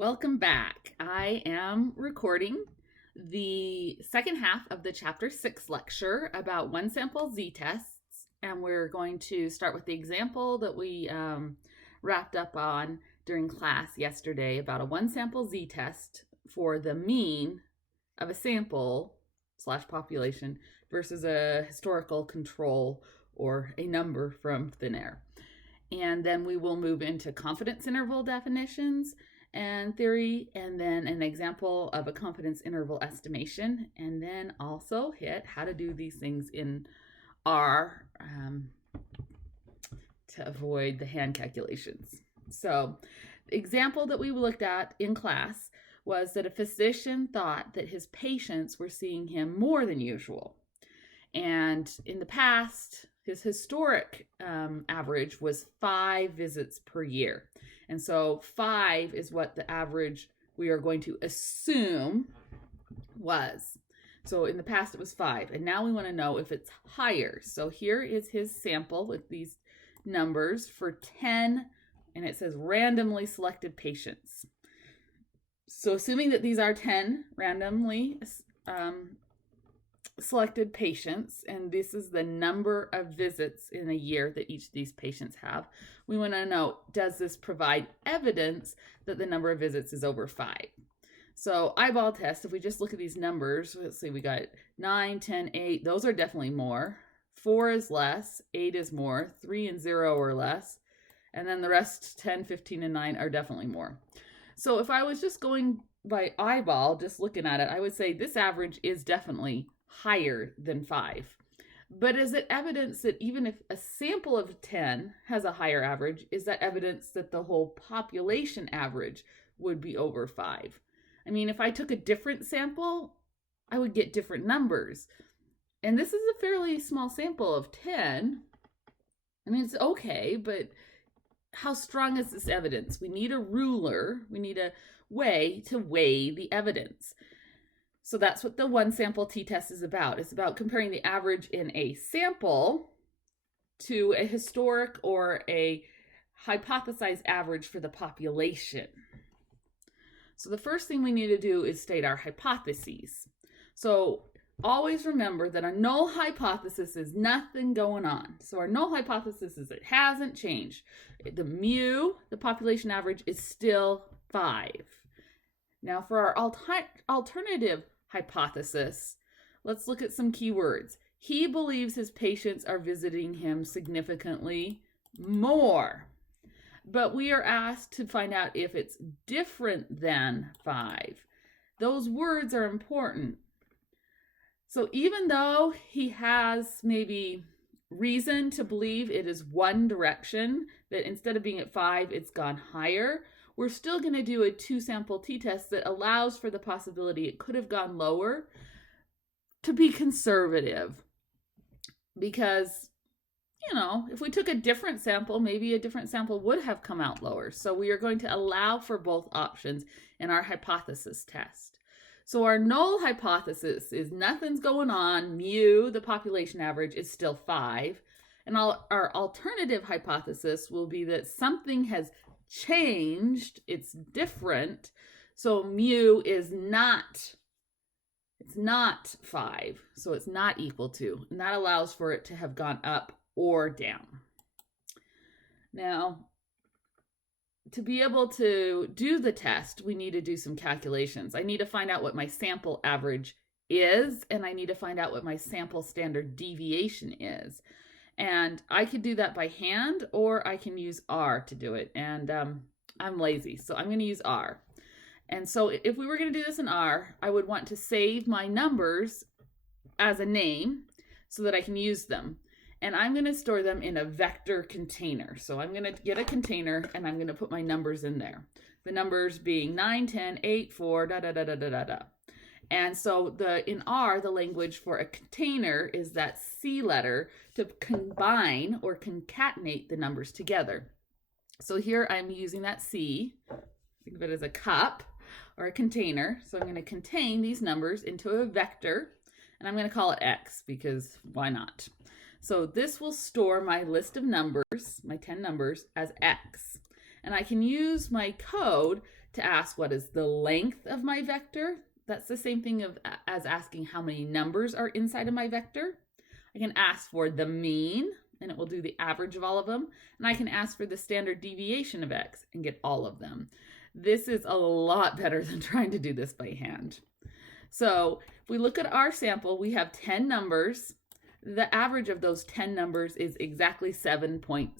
Welcome back. I am recording the second half of the Chapter 6 lecture about one sample z-tests, and we're going to start with the example that we wrapped up on during class yesterday about a one sample z-test for the mean of a sample / population versus a historical control or a number from thin air. And then we will move into confidence interval definitions and theory, and then an example of a confidence interval estimation, and then also hit how to do these things in R to avoid the hand calculations. So the example that we looked at in class was that a physician thought that his patients were seeing him more than usual. And in the past, his historic average was 5 visits per year. And so 5 is what the average we are going to assume was. So in the past it was 5, and now we want to know if it's higher. So here is his sample with these numbers for 10, and it says randomly selected patients. So assuming that these are 10 randomly selected patients, and this is the number of visits in a year that each of these patients have, we want to know, does this provide evidence that the number of visits is over 5? So eyeball test, if we just look at these numbers, let's see, we got 9, 10, 8, those are definitely more. 4 is less, 8 is more, 3 and 0 are less, and then the rest, 10, 15, and 9 are definitely more. So if I was just going by eyeball, just looking at it, I would say this average is definitely higher than 5. But is it evidence that even if a sample of 10 has a higher average, is that evidence that the whole population average would be over 5? I mean, if I took a different sample, I would get different numbers. And this is a fairly small sample of 10. I mean, it's okay, but how strong is this evidence? We need a ruler. We need a way to weigh the evidence. So that's what the one sample t-test is about. It's about comparing the average in a sample to a historic or a hypothesized average for the population. So the first thing we need to do is state our hypotheses. So always remember that a null hypothesis is nothing going on. So our null hypothesis is it hasn't changed. The mu, the population average, is still 5. Now for our alternative hypothesis, let's look at some keywords. He believes his patients are visiting him significantly more. But we are asked to find out if it's different than 5. Those words are important. So even though he has maybe reason to believe it is one direction, that instead of being at 5, it's gone higher, we're still going to do a 2 sample t-test that allows for the possibility it could have gone lower to be conservative. Because, if we took a different sample, maybe a different sample would have come out lower. So we are going to allow for both options in our hypothesis test. So our null hypothesis is nothing's going on. Mu, the population average, is still 5. And our alternative hypothesis will be that something has changed, it's different, so mu is not 5, so it's not equal to, and that allows for it to have gone up or down. Now, to be able to do the test, we need to do some calculations. I need to find out what my sample average is, and I need to find out what my sample standard deviation is. And I could do that by hand, or I can use R to do it. And I'm lazy, so I'm going to use R. And so if we were going to do this in R, I would want to save my numbers as a name so that I can use them. And I'm going to store them in a vector container. So I'm going to get a container, and I'm going to put my numbers in there. The numbers being 9, 10, 8, 4, da, da, da, da, da, da, da. And so in R, the language for a container is that C letter to combine or concatenate the numbers together. So here I'm using that C. Think of it as a cup or a container. So I'm going to contain these numbers into a vector, and I'm going to call it X because why not? So this will store my list of numbers, my 10 numbers, as X. And I can use my code to ask what is the length of my vector. That's the same thing as asking how many numbers are inside of my vector. I can ask for the mean, and it will do the average of all of them. And I can ask for the standard deviation of x and get all of them. This is a lot better than trying to do this by hand. So if we look at our sample, we have 10 numbers. The average of those 10 numbers is exactly 7.6.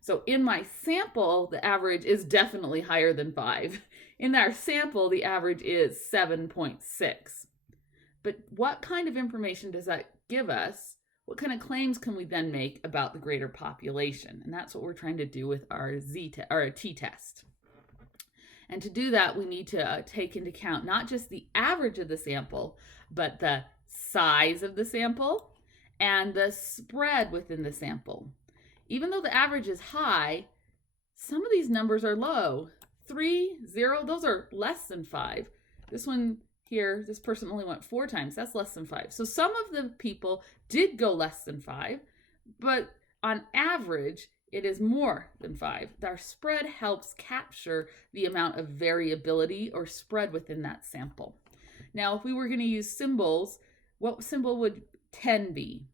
So in my sample, the average is definitely higher than 5. In our sample, the average is 7.6. But what kind of information does that give us? What kind of claims can we then make about the greater population? And that's what we're trying to do with our t-test. And to do that, we need to take into account not just the average of the sample, but the size of the sample and the spread within the sample. Even though the average is high, some of these numbers are low. 3, 0, those are less than 5. This one here, this person only went 4 times. That's less than 5. So some of the people did go less than 5, but on average, it is more than 5. Our spread helps capture the amount of variability or spread within that sample. Now, if we were going to use symbols, what symbol would 10 be?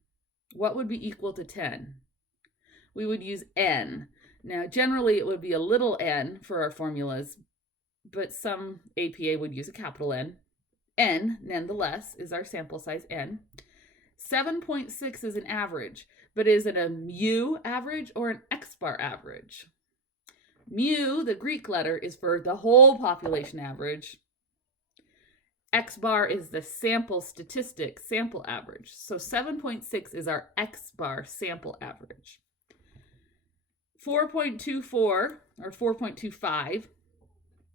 What would be equal to 10? We would use n. Now, generally, it would be a little n for our formulas, but some APA would use a capital N. N, nonetheless, is our sample size n. 7.6 is an average, but is it a mu average or an x-bar average? Mu, the Greek letter, is for the whole population average. X-bar is the sample statistic, sample average. So 7.6 is our X-bar sample average. 4.24 or 4.25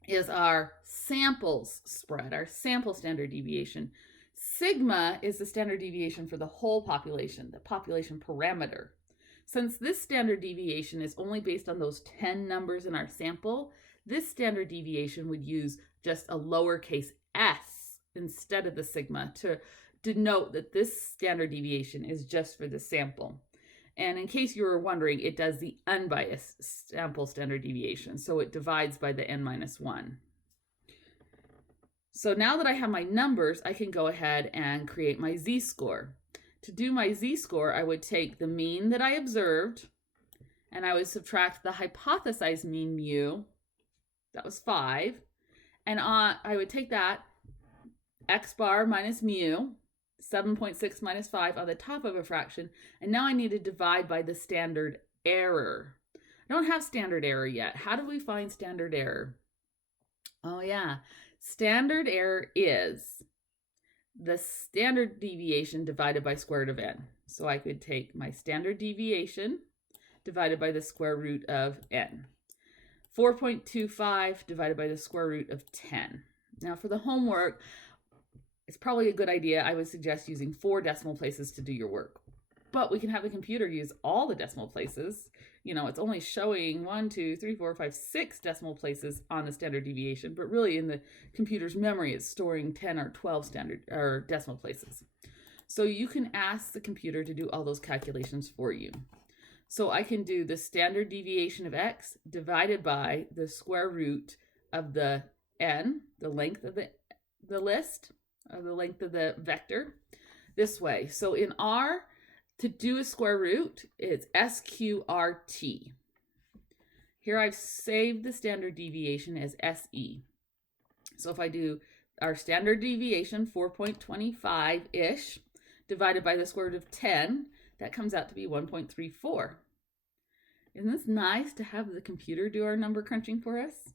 is our samples spread, our sample standard deviation. Sigma is the standard deviation for the whole population, the population parameter. Since this standard deviation is only based on those 10 numbers in our sample, this standard deviation would use just a lowercase s instead of the sigma to denote that this standard deviation is just for the sample. And in case you were wondering, it does the unbiased sample standard deviation. So it divides by the n-1. So now that I have my numbers, I can go ahead and create my z-score. To do my z-score, I would take the mean that I observed, and I would subtract the hypothesized mean mu, that was 5, and I would take that, x bar minus mu, 7.6 minus 5 on the top of a fraction, and now I need to divide by the standard error. I don't have standard error yet. How do we find standard error? Oh yeah, standard error is the standard deviation divided by square root of n. So I could take my standard deviation divided by the square root of n. 4.25 divided by the square root of 10. Now for the homework, it's probably a good idea. I would suggest using 4 decimal places to do your work. But we can have the computer use all the decimal places. You know, it's only showing 1, 2, 3, 4, 5, 6 decimal places on the standard deviation, but really in the computer's memory, it's storing 10 or 12 standard or decimal places. So you can ask the computer to do all those calculations for you. So I can do the standard deviation of x divided by the square root of the n, the length of the list, or the length of the vector, this way. So in R, to do a square root, it's SQRT. Here I've saved the standard deviation as SE. So if I do our standard deviation, 4.25-ish, divided by the square root of 10, that comes out to be 1.34. Isn't this nice to have the computer do our number crunching for us?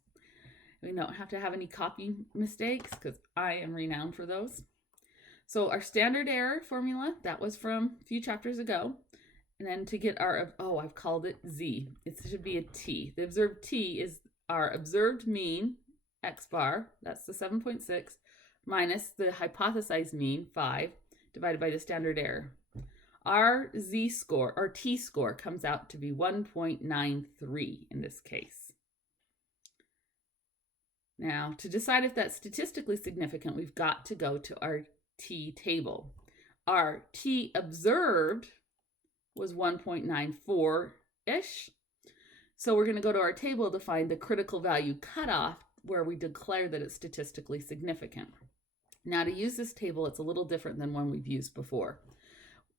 We don't have to have any copy mistakes because I am renowned for those. So our standard error formula, that was from a few chapters ago. And then to get our, oh, I've called it Z. It should be a T. The observed T is our observed mean, X bar, that's the 7.6, minus the hypothesized mean, 5, divided by the standard error. Our Z score, our T score, comes out to be 1.93 in this case. Now, to decide if that's statistically significant, we've got to go to our T table. Our T observed was 1.94-ish. So we're going to go to our table to find the critical value cutoff where we declare that it's statistically significant. Now, to use this table, it's a little different than one we've used before.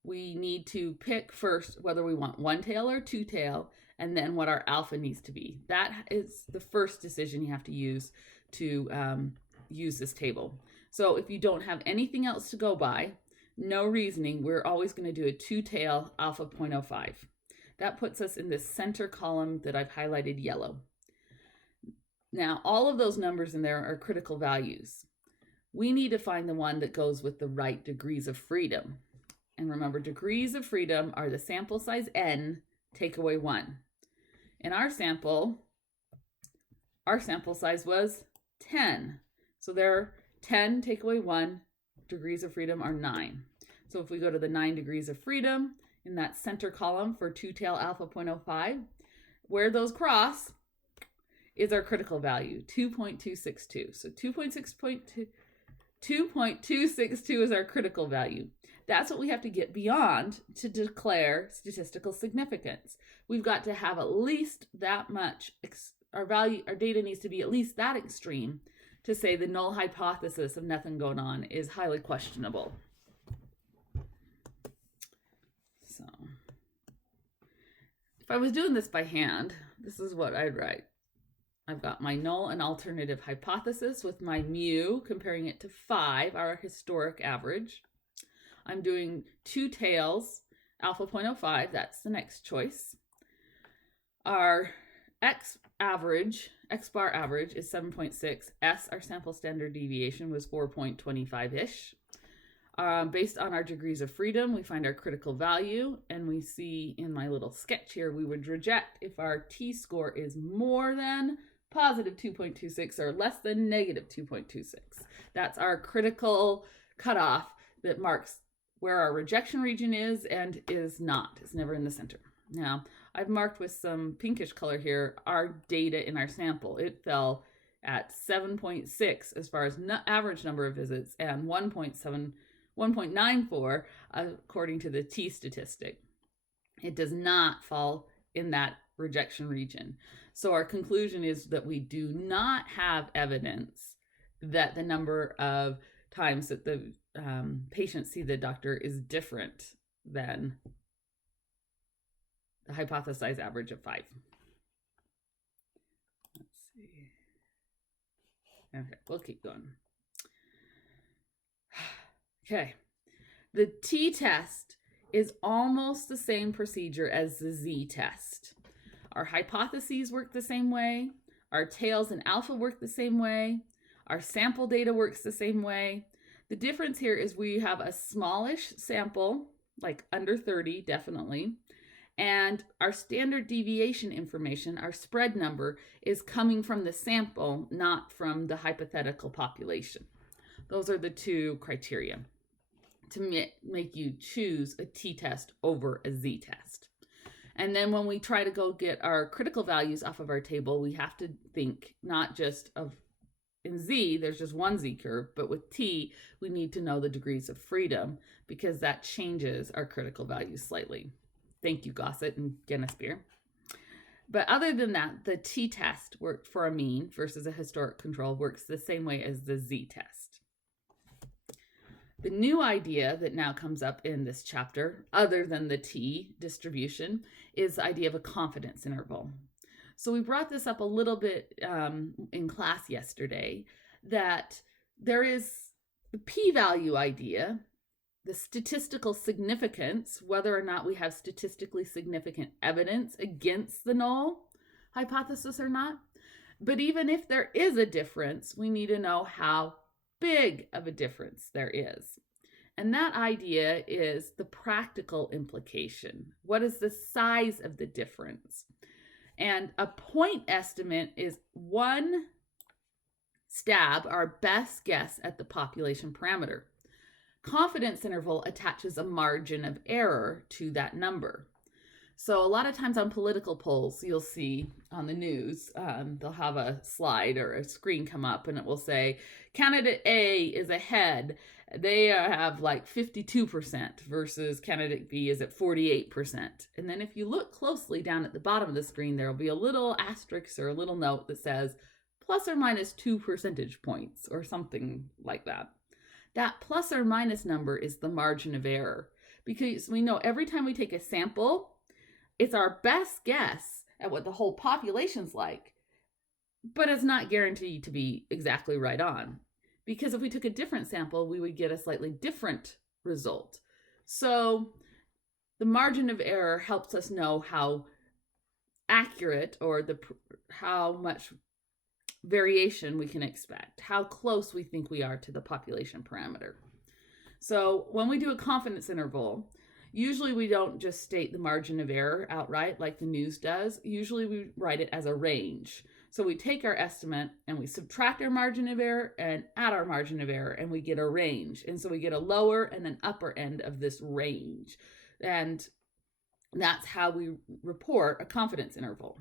We need to pick first whether we want one tail or two tail, and then what our alpha needs to be. That is the first decision you have to use this table. So if you don't have anything else to go by, no reasoning, we're always going to do a two-tail alpha 0.05. That puts us in this center column that I've highlighted yellow. Now, all of those numbers in there are critical values. We need to find the one that goes with the right degrees of freedom. And remember, degrees of freedom are the sample size n, take away 1. In our sample size was 10. So there are 10, take away 1, degrees of freedom are 9. So if we go to the 9 degrees of freedom in that center column for two-tail alpha 0.05, where those cross is our critical value, 2.262. So 2.262 is our critical value. That's what we have to get beyond to declare statistical significance. We've got to have at least that much, our data needs to be at least that extreme to say the null hypothesis of nothing going on is highly questionable. So if I was doing this by hand, this is what I'd write. I've got my null and alternative hypothesis with my mu, comparing it to 5, our historic average. I'm doing two tails, alpha 0.05, that's the next choice. Our x bar average is 7.6. S, our sample standard deviation, was 4.25-ish. Based on our degrees of freedom, we find our critical value, and we see in my little sketch here, we would reject if our t-score is more than positive 2.26 or less than negative 2.26. That's our critical cutoff that marks where our rejection region is and is not. It's never in the center. Now, I've marked with some pinkish color here our data in our sample. It fell at 7.6 as far as average number of visits and 1.94 according to the T statistic. It does not fall in that rejection region. So our conclusion is that we do not have evidence that the number of times that the patients see the doctor is different than the hypothesized average of 5. Let's see. Okay, we'll keep going. Okay, the t-test is almost the same procedure as the z-test. Our hypotheses work the same way. Our tails and alpha work the same way. Our sample data works the same way. The difference here is we have a smallish sample, like under 30, definitely. And our standard deviation information, our spread number, is coming from the sample, not from the hypothetical population. Those are the two criteria to make you choose a t-test over a z-test. And then when we try to go get our critical values off of our table, we have to think not just of, in Z, there's just one Z curve, but with T, we need to know the degrees of freedom because that changes our critical values slightly. Thank you, Gossett and Gennesbeer. But other than that, the t-test worked for a mean versus a historic control works the same way as the z-test. The new idea that now comes up in this chapter, other than the t distribution, is the idea of a confidence interval. So we brought this up a little bit in class yesterday, that there is the p-value idea, the statistical significance, whether or not we have statistically significant evidence against the null hypothesis or not. But even if there is a difference, we need to know how big of a difference there is. And that idea is the practical implication. What is the size of the difference? And a point estimate is one stab, our best guess at the population parameter. Confidence interval attaches a margin of error to that number. So a lot of times on political polls, you'll see on the news, they'll have a slide or a screen come up and it will say, candidate A is ahead. They have like 52% versus candidate B is at 48%. And then if you look closely down at the bottom of the screen, there will be a little asterisk or a little note that says plus or minus 2 percentage points or something like that. That plus or minus number is the margin of error, because we know every time we take a sample, it's our best guess at what the whole population's like, but it's not guaranteed to be exactly right on. Because if we took a different sample, we would get a slightly different result. So the margin of error helps us know how accurate or how much variation we can expect, how close we think we are to the population parameter. So when we do a confidence interval, usually we don't just state the margin of error outright like the news does. Usually we write it as a range. So we take our estimate and we subtract our margin of error and add our margin of error and we get a range. And so we get a lower and an upper end of this range. And that's how we report a confidence interval.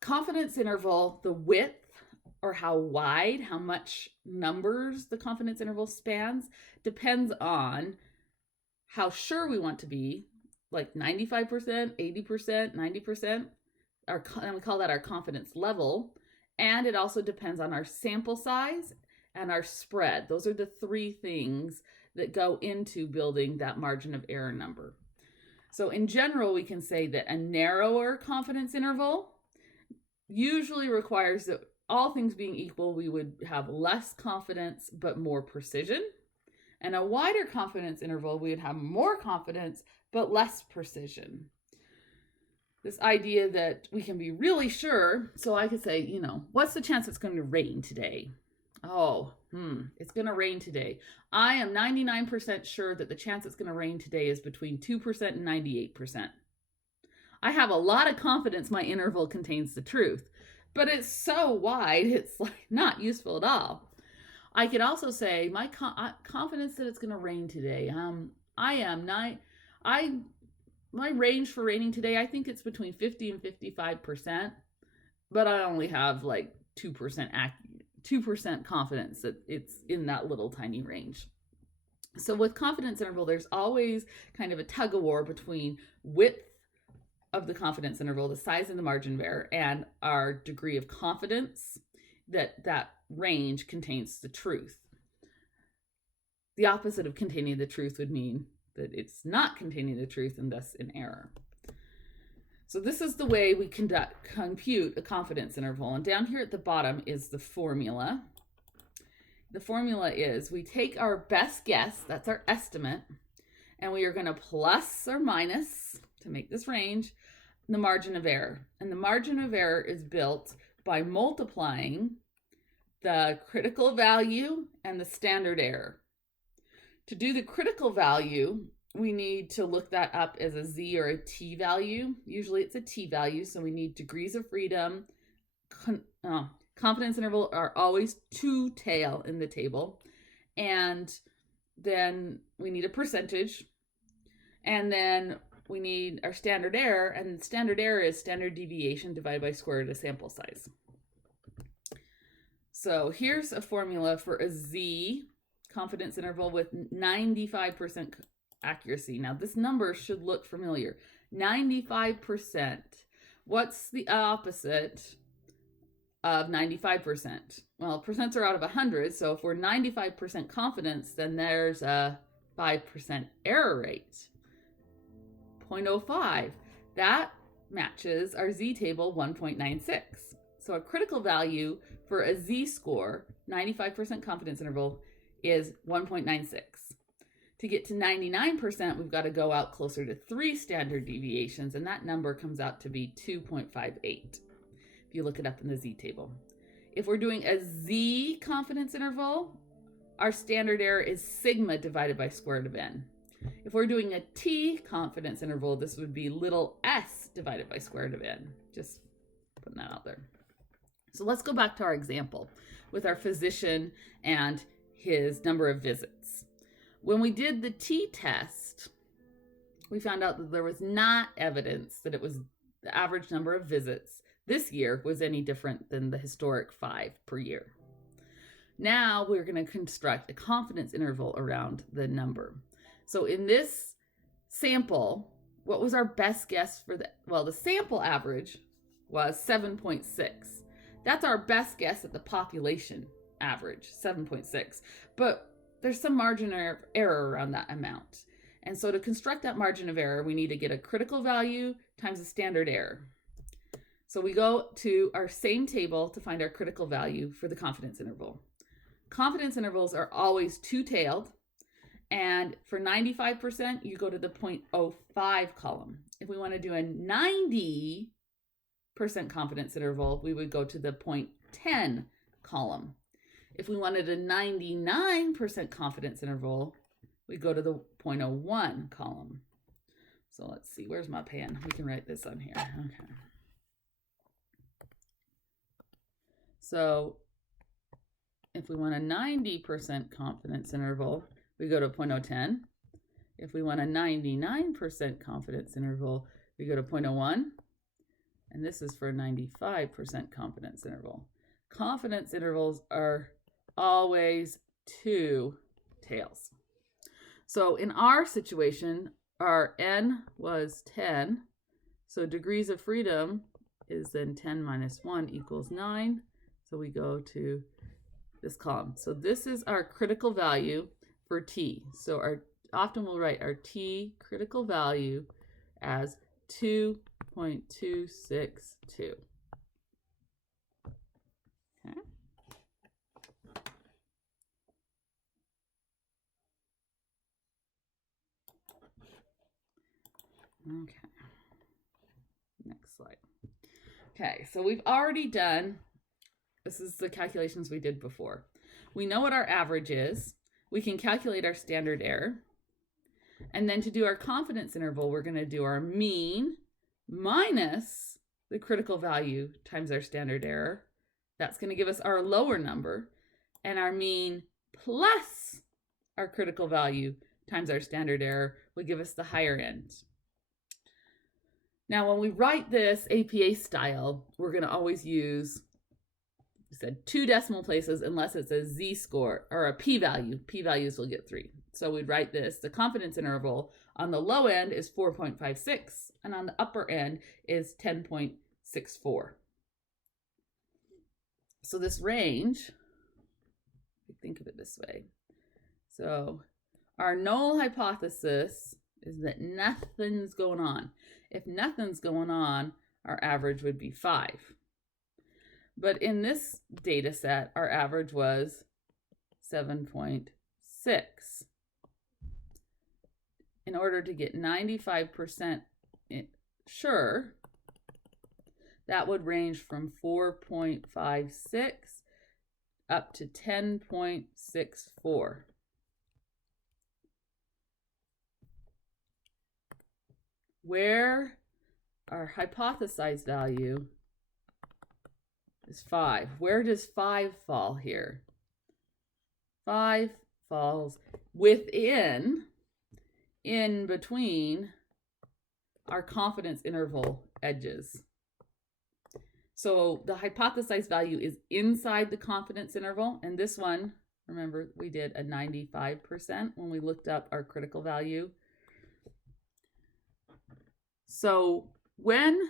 Confidence interval, the width or how wide, how much numbers the confidence interval spans, depends on how sure we want to be, like 95%, 80%, 90%, and we call that our confidence level. And it also depends on our sample size and our spread. Those are the three things that go into building that margin of error number. So in general, we can say that a narrower confidence interval usually requires that all things being equal, we would have less confidence but more precision. And a wider confidence interval, we would have more confidence but less precision. This idea that we can be really sure, so I could say, what's the chance it's going to rain today? It's going to rain today. I am 99% sure that the chance it's going to rain today is between 2% and 98%. I have a lot of confidence my interval contains the truth, but it's so wide, it's like not useful at all. I could also say my confidence that it's going to rain today. My range for raining today, I think it's between 50 and 55%, but I only have like 2% confidence that it's in that little tiny range. So with confidence interval, there's always kind of a tug of war between width of the confidence interval, the size of the margin of error, and our degree of confidence that range contains the truth. The opposite of containing the truth would mean that it's not containing the truth and thus in error. So this is the way we compute a confidence interval. And down here at the bottom is the formula. The formula is we take our best guess, that's our estimate, and we are going to plus or minus, to make this range, the margin of error. And the margin of error is built by multiplying the critical value and the standard error. To do the critical value, we need to look that up as a z or a t value. Usually it's a t value, so we need degrees of freedom. Confidence interval are always two tail in the table. And then we need a percentage. And then we need our standard error, and standard error is standard deviation divided by square root of sample size. So here's a formula for a z confidence interval with 95% accuracy. Now this number should look familiar. 95%. What's the opposite of 95%? Well, percents are out of 100, so if we're 95% confidence, then there's a 5% error rate. 0.05. That matches our z-table 1.96. So a critical value for a z-score, 95% confidence interval, is 1.96. To get to 99%, we've got to go out closer to 3 standard deviations, and that number comes out to be 2.58 if you look it up in the z-table. If we're doing a z confidence interval, our standard error is sigma divided by square root of n. If we're doing a t confidence interval, this would be little s divided by square root of n. Just putting that out there. So let's go back to our example with our physician and his number of visits. When we did the t-test, we found out that there was not evidence that it was the average number of visits this year was any different than the historic 5 per year. Now we're going to construct a confidence interval around the number. So in this sample, what was our best guess for the sample average was 7.6. That's our best guess at the population average, 7.6. But there's some margin of error around that amount. And so to construct that margin of error, we need to get a critical value times a standard error. So we go to our same table to find our critical value for the confidence interval. Confidence intervals are always two-tailed, and for 95%, you go to the 0.05 column. If we want to do a 90% confidence interval, we would go to the 0.10 column. If we wanted a 99% confidence interval, we go to the 0.01 column. So let's see, where's my pen? We can write this on here. Okay. So if we want a 90% confidence interval, we go to 0.010. If we want a 99% confidence interval, we go to 0.01. And this is for a 95% confidence interval. Confidence intervals are always two tails. So in our situation, our n was 10. So degrees of freedom is then 10 minus 1 equals 9. So we go to this column. So this is our critical value for t. So often we'll write our t critical value as 2.262. Okay. Okay. Next slide. Okay, so we've already done, this is the calculations we did before. We know what our average is. We can calculate our standard error. And then to do our confidence interval, we're going to do our mean minus the critical value times our standard error. That's going to give us our lower number. And our mean plus our critical value times our standard error would give us the higher end. Now, when we write this APA style, we're going to always use, we said, 2 decimal places unless it's a z-score or a p-value. P-values will get 3. So we'd write this, the confidence interval on the low end is 4.56 and on the upper end is 10.64. So this range, think of it this way. So our null hypothesis is that nothing's going on. If nothing's going on, our average would be 5. But in this data set, our average was 7.6. In order to get 95% sure, that would range from 4.56 up to 10.64. Where our hypothesized value is 5. Where does 5 fall here? 5 falls in between our confidence interval edges. So the hypothesized value is inside the confidence interval. And this one, remember, we did a 95% when we looked up our critical value. So when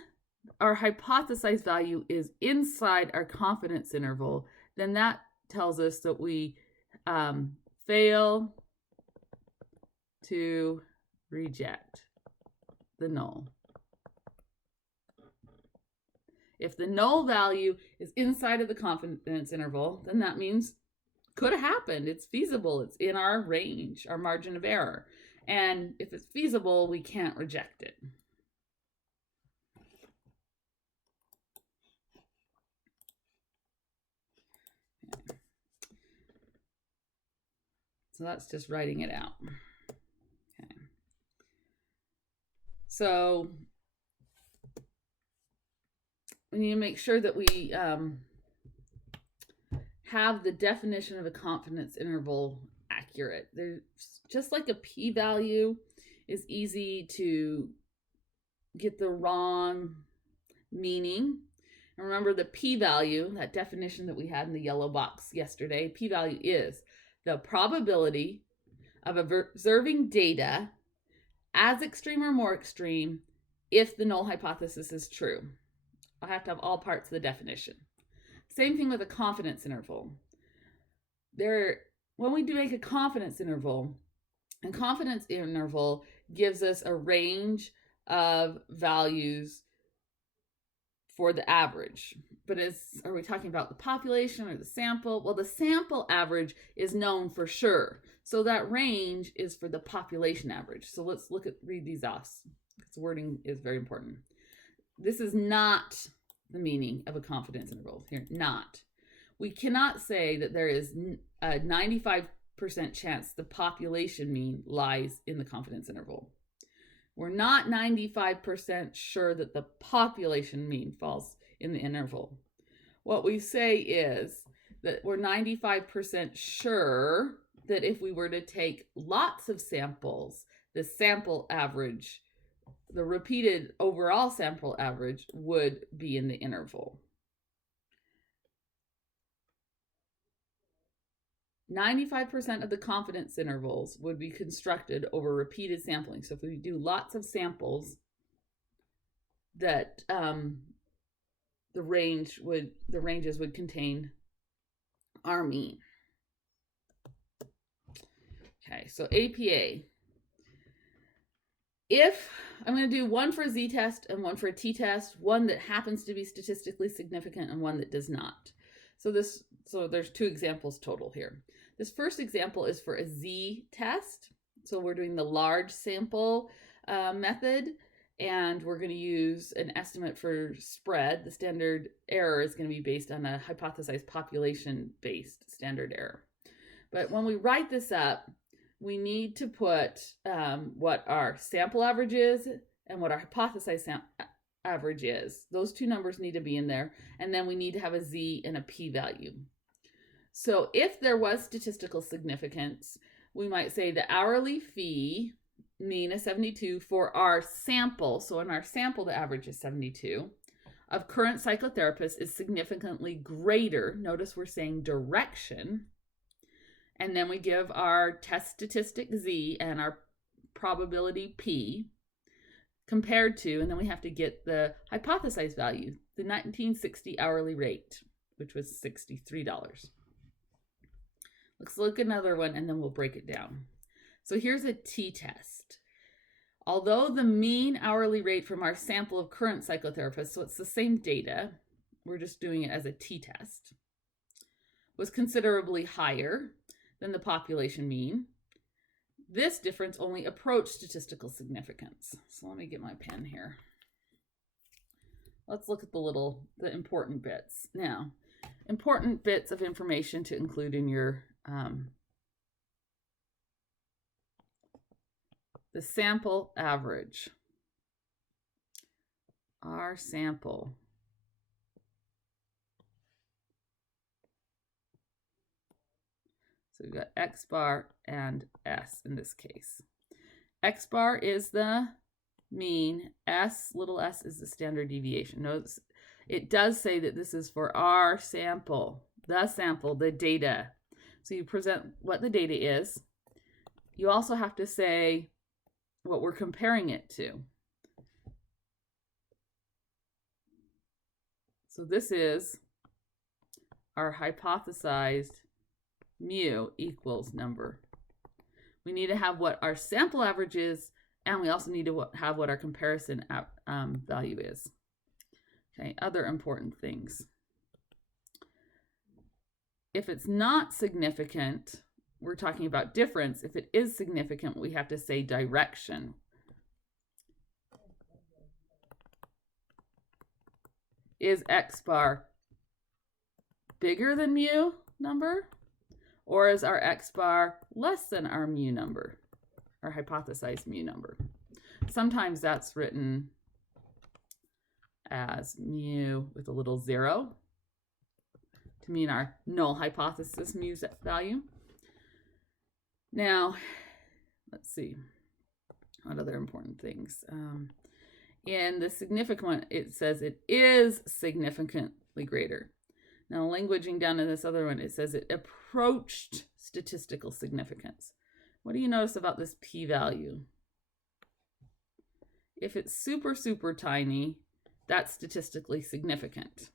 our hypothesized value is inside our confidence interval, then that tells us that we fail to reject the null. If the null value is inside of the confidence interval, then that means could have happened. It's feasible. It's in our range, our margin of error. And if it's feasible, we can't reject it. So that's just writing it out. Okay. So we need to make sure that we have the definition of a confidence interval accurate. There's just like a p-value. is easy to get the wrong meaning. And remember the p-value, that definition that we had in the yellow box yesterday. P-value is the probability of observing data as extreme or more extreme if the null hypothesis is true. I have to have all parts of the definition. Same thing with a confidence interval. When we do make a confidence interval, and confidence interval gives us a range of values for the average. But are we talking about the population or the sample? Well, the sample average is known for sure. So that range is for the population average. So let's read these off, because wording is very important. This is not the meaning of a confidence interval here. Not. We cannot say that there is a 95% chance the population mean lies in the confidence interval. We're not 95% sure that the population mean falls in the interval. What we say is that we're 95% sure that if we were to take lots of samples, the sample average, the repeated overall sample average, would be in the interval. 95% of the confidence intervals would be constructed over repeated sampling. So if we do lots of samples, that the ranges would contain our mean. Okay, so APA. If I'm going to do one for a z-test and one for a t-test, one that happens to be statistically significant and one that does not. So there's two examples total here. This first example is for a z-test. So we're doing the large sample method, and we're going to use an estimate for spread. The standard error is going to be based on a hypothesized population-based standard error. But when we write this up, we need to put what our sample average is and what our hypothesized average is. Those two numbers need to be in there, and then we need to have a z and a p-value. So if there was statistical significance, we might say the hourly fee, mean is 72 for our sample. So in our sample, the average is 72. Of current psychotherapists is significantly greater. Notice we're saying direction. And then we give our test statistic z and our probability p compared to, and then we have to get the hypothesized value, the 1960 hourly rate, which was $63. Let's look at another one and then we'll break it down. So here's a t-test. Although the mean hourly rate from our sample of current psychotherapists, so it's the same data, we're just doing it as a t-test, was considerably higher than the population mean, this difference only approached statistical significance. So let me get my pen here. Let's look at the important bits. Now, important bits of information to include in your the sample average. Our sample. So we've got X bar and S in this case. X bar is the mean, little s is the standard deviation. Notice it does say that this is for our sample, the data. So you present what the data is. You also have to say what we're comparing it to. So this is our hypothesized mu equals number. We need to have what our sample average is, and we also need to have what our comparison value is. Okay, other important things. If it's not significant, we're talking about difference. If it is significant, we have to say direction. Is X bar bigger than mu number? Or is our X bar less than our mu number, our hypothesized mu number? Sometimes that's written as mu with a little 0 to mean our null hypothesis mu value. Now, let's see. what other important things? In the significant one, it says it is significantly greater. Now, languaging down in this other one, it says it approached statistical significance. What do you notice about this p-value? If it's super, super tiny, that's statistically significant.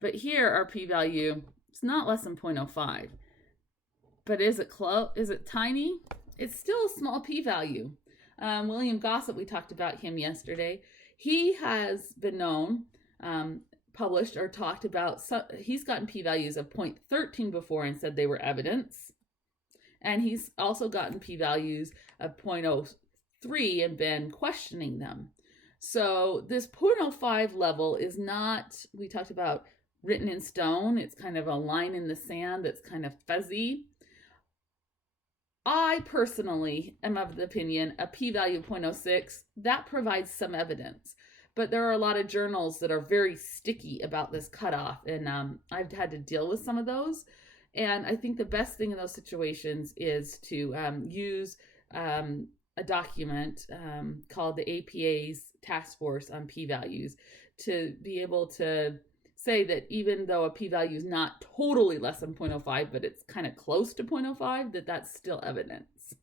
But here, our p-value, it's not less than 0.05. But is it close? Is it tiny? It's still a small p-value. William Gossett, we talked about him yesterday. He has been known, published or talked about, he's gotten p-values of 0.13 before and said they were evidence. And he's also gotten p-values of 0.03 and been questioning them. So this 0.05 level is not, we talked about, written in stone. It's kind of a line in the sand that's kind of fuzzy. I personally am of the opinion a p-value of 0.06, that provides some evidence. But there are a lot of journals that are very sticky about this cutoff, and I've had to deal with some of those. And I think the best thing in those situations is to use a document called the APA's Task Force on P-Values to be able to say that even though a p-value is not totally less than 0.05, but it's kind of close to 0.05, that that's still evidence.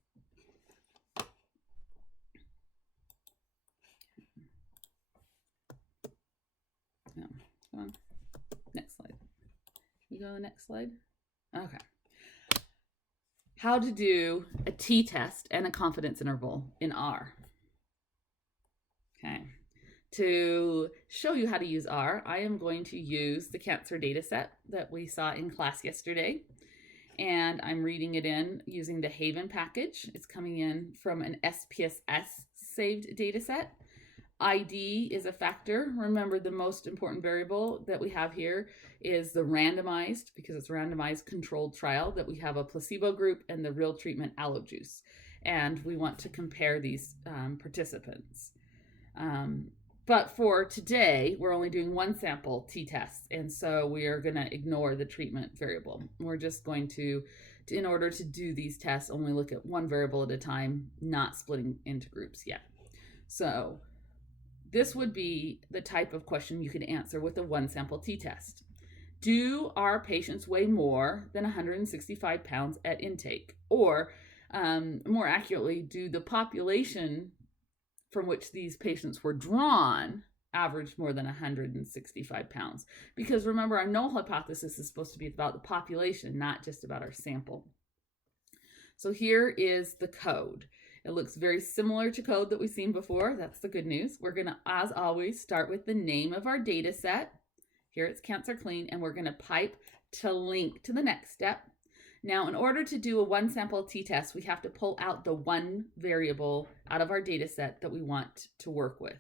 No, come on. Next slide. Can you go to the next slide? Okay. How to do a t-test and a confidence interval in R. Okay. To show you how to use R, I am going to use the cancer data set that we saw in class yesterday. And I'm reading it in using the Haven package. It's coming in from an SPSS saved data set. ID is a factor. Remember, the most important variable that we have here is the randomized, because it's a randomized controlled trial, that we have a placebo group and the real treatment allojuice. And we want to compare these participants. But for today, we're only doing one sample t-test, and so we are going to ignore the treatment variable. We're just going to, in order to do these tests, only look at one variable at a time, not splitting into groups yet. So this would be the type of question you could answer with a one sample t-test. Do our patients weigh more than 165 pounds at intake? Or more accurately, do the population from which these patients were drawn averaged more than 165 pounds? Because remember, our null hypothesis is supposed to be about the population, not just about our sample. So here is the code. It looks very similar to code that we've seen before. That's the good news. We're going to, as always, start with the name of our data set. Here it's Cancer Clean, and we're going to pipe to link to the next step. Now, in order to do a one sample t-test, we have to pull out the one variable out of our data set that we want to work with.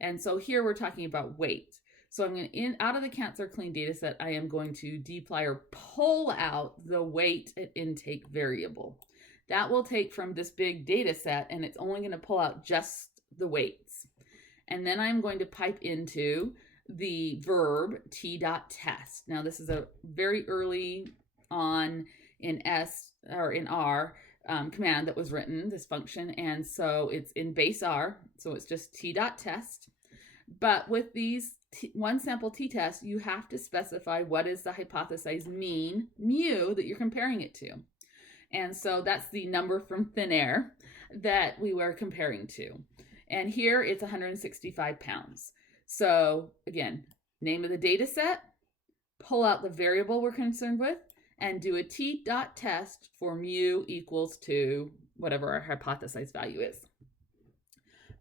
And so here we're talking about weight. So I'm going to, out of the Cancer Clean data set, I am going to deploy or pull out the weight at intake variable. That will take from this big data set, and it's only going to pull out just the weights. And then I'm going to pipe into the verb t.test. Now, this is a very early on in R command that was written, this function, and so it's in base R, so it's just t.test. But with these one sample t-test, you have to specify what is the hypothesized mean, mu, that you're comparing it to. And so that's the number from thin air that we were comparing to. And here it's 165 pounds. So again, name of the data set, pull out the variable we're concerned with, and do a t.test for mu equals to whatever our hypothesized value is.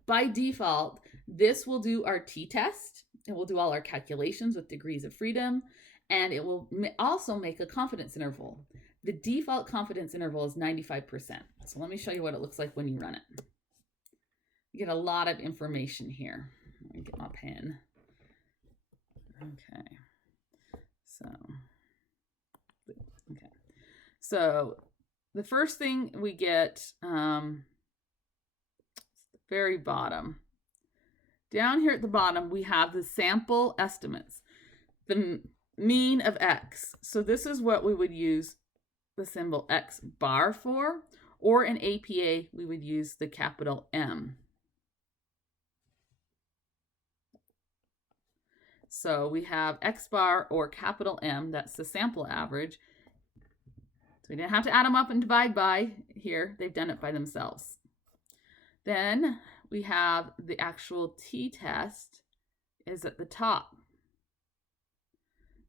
By default, this will do our t-test. It will do all our calculations with degrees of freedom, and it will also make a confidence interval. The default confidence interval is 95%. So let me show you what it looks like when you run it. You get a lot of information here. Let me get my pen. Okay. So the first thing we get, the very bottom. Down here at the bottom, we have the sample estimates, the mean of X. So this is what we would use the symbol X bar for, or in APA, we would use the capital M. So we have X bar or capital M, that's the sample average. So we didn't have to add them up and divide by here. They've done it by themselves. Then we have the actual t-test is at the top.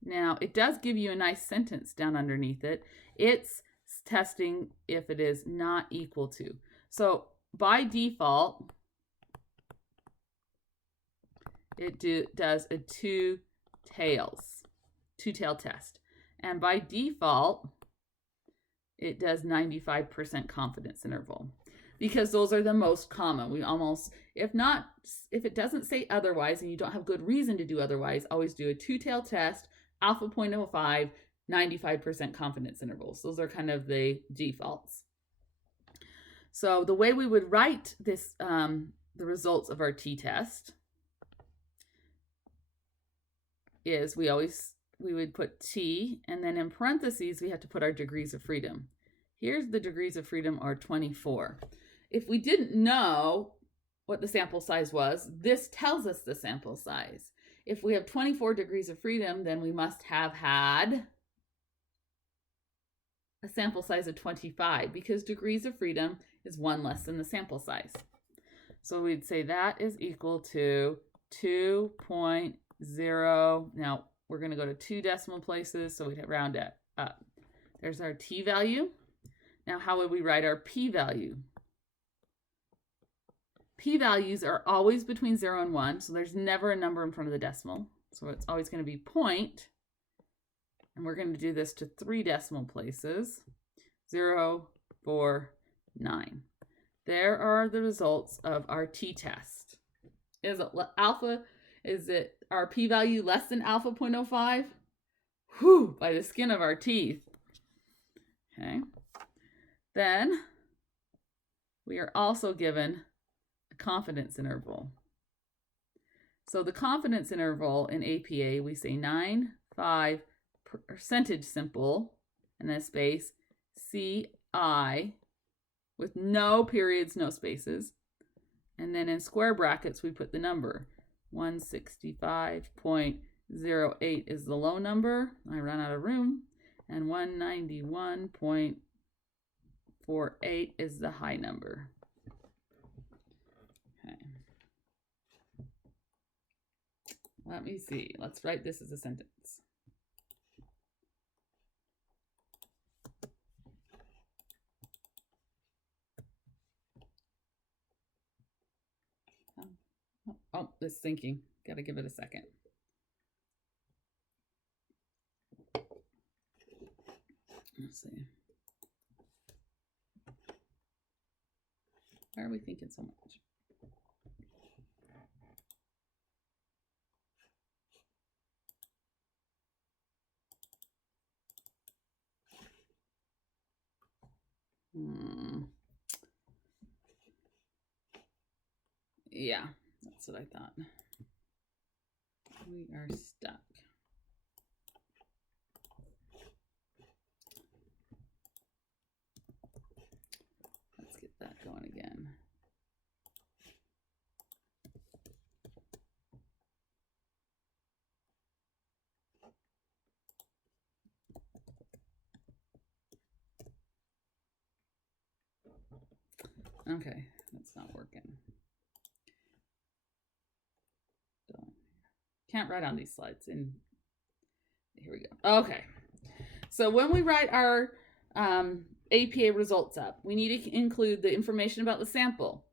Now, it does give you a nice sentence down underneath it. It's testing if it is not equal to. So by default, it does a two-tail test. And by default, it does 95% confidence interval, because those are the most common. We almost, if it doesn't say otherwise and you don't have good reason to do otherwise, always do a two-tail test, alpha 0.05, 95% confidence intervals. Those are kind of the defaults. So the way we would write this, the results of our t-test is we would put T, and then in parentheses, we have to put our degrees of freedom. Here's the degrees of freedom are 24. If we didn't know what the sample size was, this tells us the sample size. If we have 24 degrees of freedom, then we must have had a sample size of 25, because degrees of freedom is one less than the sample size. So we'd say that is equal to 2.0. Now we're going to go to 2 decimal places, so we'd round it up. There's our t value. Now how would we write our p-value? P-values are always between 0 and 1, so there's never a number in front of the decimal. So it's always going to be point, and we're going to do this to 3 decimal places, 0, 4, 9. There are the results of our t-test. Is it our p-value less than alpha 0.05? Whew, by the skin of our teeth. Okay. Then we are also given a confidence interval. So the confidence interval in APA, we say 9.5 percentage simple, and then space, CI, with no periods, no spaces. And then in square brackets, we put the number. 165.08 is the low number. I run out of room. And 191.48 is the high number. Okay. Let me see. Let's write this as a sentence. Oh, it's thinking. Got to give it a second. Let's see. Why are we thinking so much? Yeah, that's what I thought. We are stuck. Let's get that going again. Okay, that's not working. Can't write on these slides. And here we go. Okay. So when we write our APA results up, we need to include the information about the sample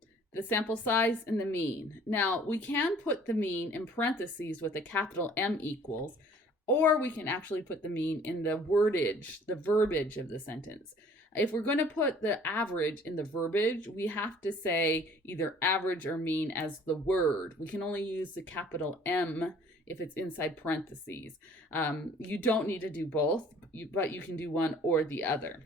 size, and the mean. Now, we can put the mean in parentheses with a capital M equals, or we can actually put the mean in the wordage, the verbiage of the sentence. If we're going to put the average in the verbiage, we have to say either average or mean as the word. We can only use the capital M if it's inside parentheses. You don't need to do both, but you can do one or the other.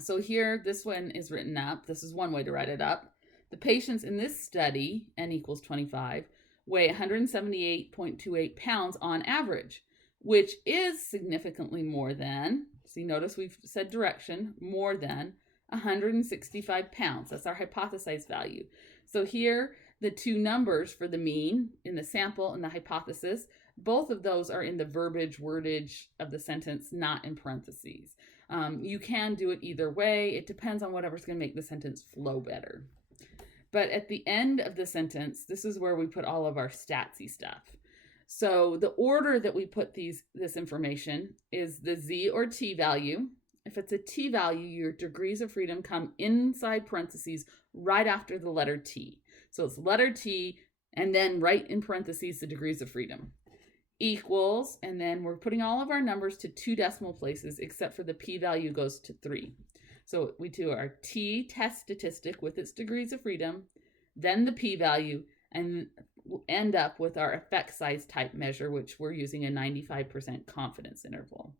So here, this one is written up. This is one way to write it up. The patients in this study, N equals 25, weigh 178.28 pounds on average, which is significantly more than, see, notice we've said direction, more than 165 pounds. That's our hypothesized value. So here, the two numbers for the mean in the sample and the hypothesis, both of those are in the verbiage, wordage of the sentence, not in parentheses. You can do it either way. It depends on whatever's going to make the sentence flow better. But at the end of the sentence, this is where we put all of our statsy stuff. So the order that we put this information is the Z or T value. If it's a T value, your degrees of freedom come inside parentheses right after the letter T. So it's letter T, and then right in parentheses, the degrees of freedom. Equals, and then we're putting all of our numbers to 2 decimal places, except for the p-value goes to 3. So we do our t-test statistic with its degrees of freedom, then the p-value, and we'll end up with our effect size type measure, which we're using a 95% confidence interval.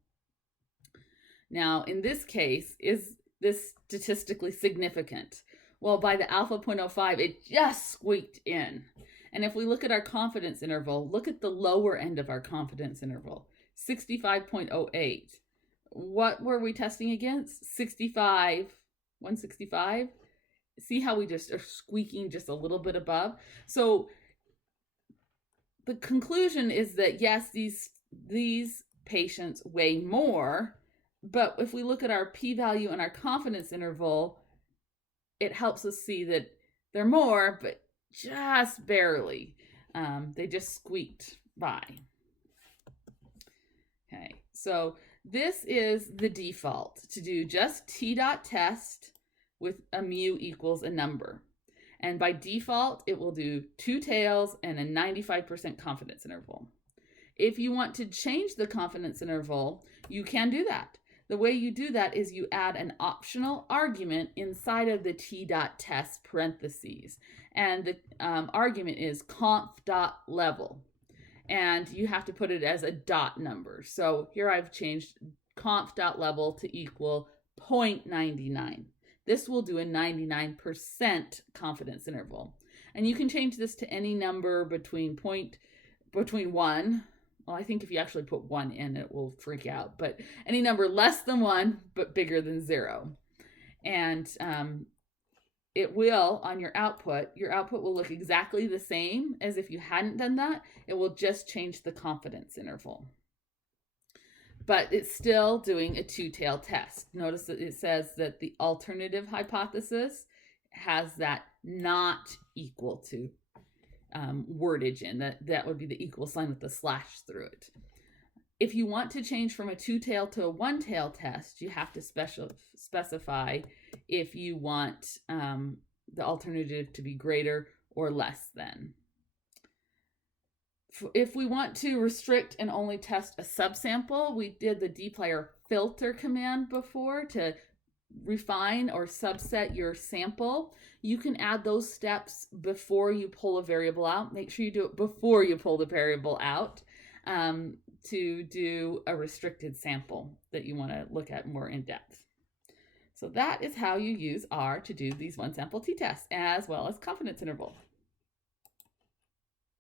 Now, in this case, is this statistically significant? Well, by the alpha 0.05, it just squeaked in. And if we look at our confidence interval, look at the lower end of our confidence interval, 65.08. What were we testing against? 165. See how we just are squeaking just a little bit above? So the conclusion is that yes, these patients weigh more, but if we look at our p-value and our confidence interval, it helps us see that they're more, but just barely. They just squeaked by. Okay, so this is the default, to do just t.test with a mu equals a number. And by default, it will do 2 tails and a 95% confidence interval. If you want to change the confidence interval, you can do that. The way you do that is you add an optional argument inside of the t.test parentheses. And the argument is conf.level. And you have to put it as a dot number. So here I've changed conf.level to equal 0.99. This will do a 99% confidence interval. And you can change this to any number between 1. Well, I think if you actually put 1 in, it will freak out. But any number less than 1, but bigger than 0. And it will, on your output will look exactly the same as if you hadn't done that. It will just change the confidence interval. But it's still doing a 2-tailed test. Notice that it says that the alternative hypothesis has that not equal to wordage in. That would be the equal sign with the slash through it. If you want to change from a 2-tail to a 1-tail test, you have to specify if you want the alternative to be greater or less than. If we want to restrict and only test a subsample, we did the dplyr filter command before to refine or subset your sample. You can add those steps before you pull a variable out. Make sure you do it before you pull the variable out to do a restricted sample that you want to look at more in depth. So that is how you use R to do these 1-sample t-tests as well as confidence interval.